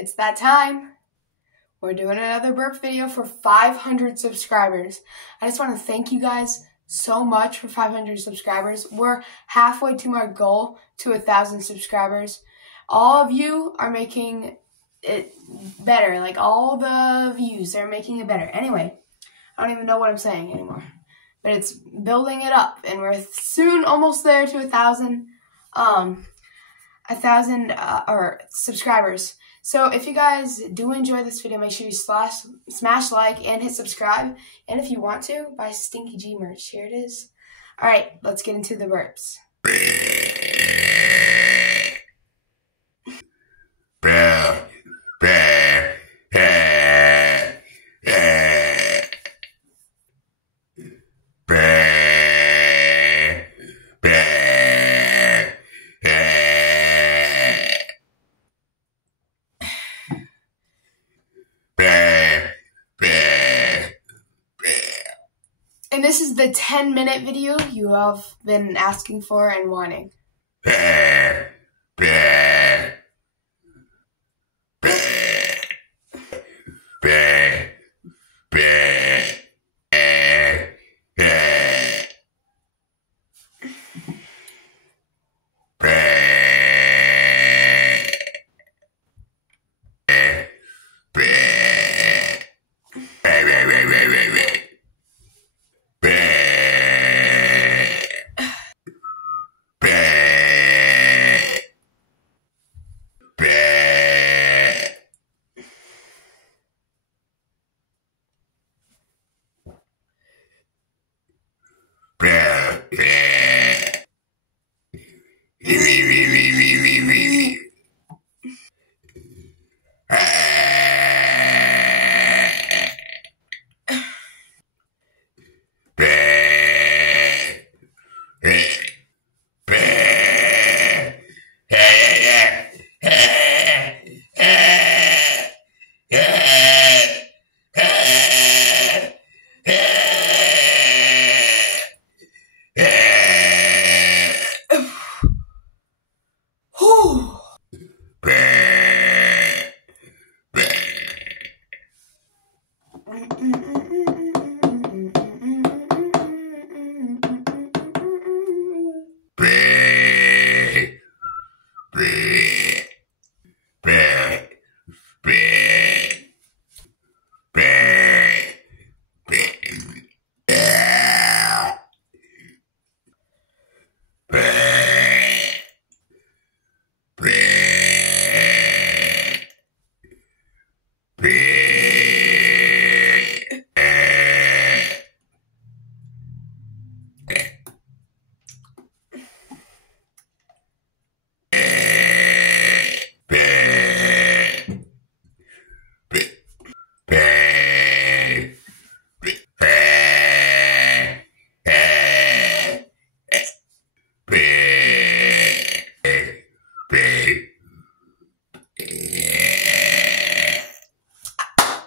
It's that time. We're doing another burp video for 500 subscribers. I just want to thank you guys so much for 500 subscribers. We're halfway to my goal to 1,000 subscribers. All of you are making it better. Like, all the views are making it better. Anyway, I don't even know what I'm saying anymore. But it's building it up, and we're soon almost there to 1,000 subscribers. So if you guys do enjoy this video, make sure you smash like and hit subscribe. And if you want to, buy Stinky G merch. Here it is. All right, let's get into the burps. And this is the 10-minute video you have been asking for and wanting.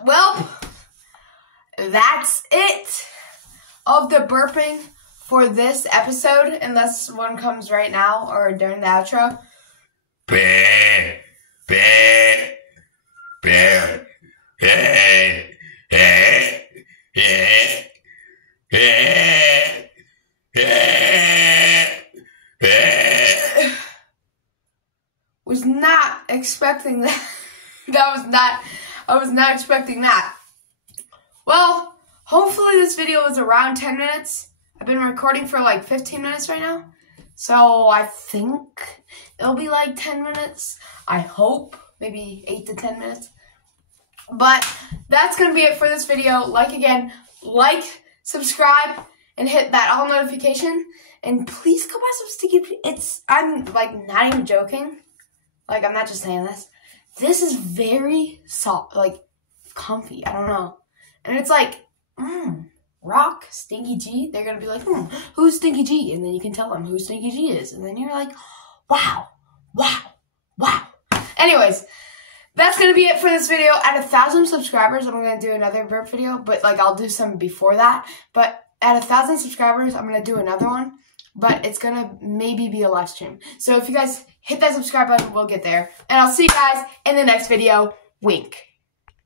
Well, that's it of the burping for this episode, unless one comes right now or during the outro. Was not expecting that. I was not expecting that. Well, hopefully this video is around 10 minutes. I've been recording for like 15 minutes right now. So I think it'll be like 10 minutes. I hope. Maybe 8 to 10 minutes. But that's going to be it for this video. Like, subscribe, and hit that all notification. And please go buy some Stinky. I'm like not even joking. Like, I'm not just saying this. This is very soft, like comfy. I don't know. And it's like, rock, Stinky G. They're going to be like, who's Stinky G? And then you can tell them who Stinky G is. And then you're like, wow, wow, wow. Anyways, that's going to be it for this video. At 1,000 subscribers, I'm going to do another burp video. But, like, I'll do some before that. But at 1,000 subscribers, I'm going to do another one. But it's going to maybe be a live stream. So if you guys hit that subscribe button. We'll get there. And I'll see you guys in the next video. Wink.